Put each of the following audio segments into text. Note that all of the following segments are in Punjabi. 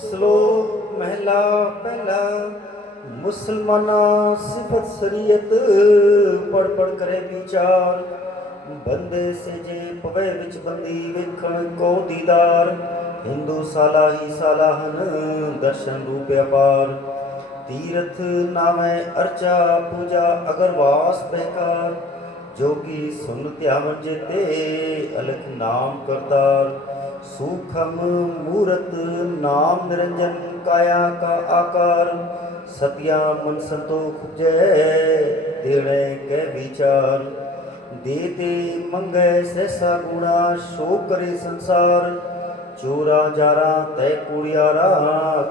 ਸ਼ਲੋਕ ਮਹਿਲਾ ਪਹਿਲਾ, ਮੁਸਲਮਾਨਾ ਸਿਫਤ ਸ਼ਰੀਅਤ ਪੜ ਪੜ ਕਰੇ ਵਿਚਾਰ। ਬੰਦੇ ਸੇ ਜੇ ਪਵੇ ਵਿੱਚ ਬੰਦੀ ਵੇਖਣ ਕੋ ਦੀਦਾਰ, ਹਿੰਦੂ ਸਾਲਾ ਹੀ ਸਾਲਾ ਹਨ ਦਰਸ਼ਨ ਰੂਪ ਅਪਾਰ। ਤੀਰਥ ਨਾਮੈ ਅਰਚਾ ਪੂਜਾ ਅਗਰਵਾਸ ਬਹਿਕਾਰ ਜੋਗੀ ਸੁਨ ਧਿਆਵਨ ਜੇਤੇ ਅਲਖ ਨਾਮ ਕਰਤਾਰ। ਸੂਖਮ ਮੂਰਤ ਨਾਮ ਨਿਰੰਜਨ ਕਾਇਆ ਕਾ ਆਕਾਰ, ਸਤਿਆ ਮਨ ਸੰਤੋਖ ਜੈ ਦੇਣੇ ਕੈ ਵਿਚਾਰ। ਦੇ ਤੇ ਮੰਗੈ ਸੈਸਾ ਗੁਣਾ, ਸ਼ੋ ਕਰੇ ਸੰਸਾਰ। ਚੋਰਾ ਜਾਰਾ ਤੈ ਕੁੜਿਆਰਾ,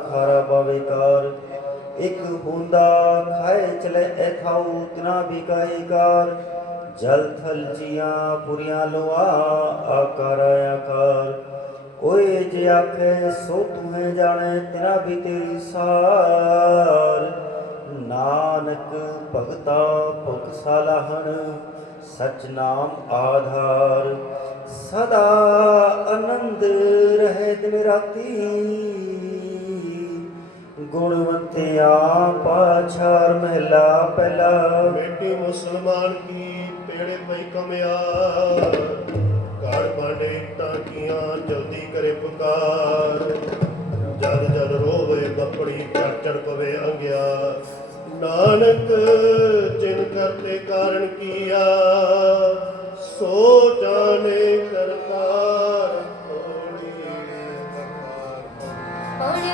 ਖਾਰਾ ਬਾਵੇਕਾਰ ਇਕ ਹੁੰਦਾ ਖਾਏ ਚਲੇ ਐਥਾਉ ਤਿਨਾ ਬਿਕਾਏਕਾਰ ਜਲ ਥਲ ਜੀਆਂ ਪੁਰੀਆਂ ਲੋਆ ਆਕਾਰ ਆਕਾਰ। ਓਏ ਜੇ ਆਖੇ ਸੋ ਤੁਮੇ ਜਾਣੇ ਤੇਰਾ ਵੀ ਤੇਰੀ ਸਾਰ। ਨਾਨਕ ਭਗਤਾ ਭੁਖ ਸਾਲਾਹਣ, ਸਚ ਨਾਮ ਆਧਾਰ। ਸਦਾ ਆਨੰਦ ਰਹੇ ਦਿਨ ਰਾਤੀ। ਗੁਣਵੰਤਿਆ ਪਾਛਾਰ ਮਹਿਲਾ ਪਹਿਲਾ। ਬੇਟੀ ਮੁਸਲਮਾਨ ਕੀ ਪੇੜੇ ਪਈ ਕਮਿਆ ਘਰ ਬਾਂਡੇ ਟਾਕੀਆਂ ਜਲਦੀ ਕਰੇ ਪੁਕਾਰ। ਜਦ ਜਦ ਰੋਵੇ ਬੱਪੜੀ ਚੜ ਚੜ ਪਵੇ ਅੰਗਿਆ ਨਾਨਕ ਜਿਨ ਕਰਤੇ ਕਾਰਨ ਕੀਆ ਸੋ ਜਾਣੇ ਕਰਤਾਰ। ਹੋਣੀ ਕਰਤਾਰ ਪੌਣੇ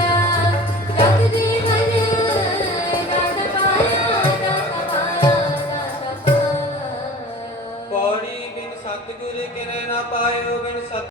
ਸਤਿਗੁਰ ਕਿਰੈ ਨਾ ਪਾਇਓ ਬਿਨ ਸਤ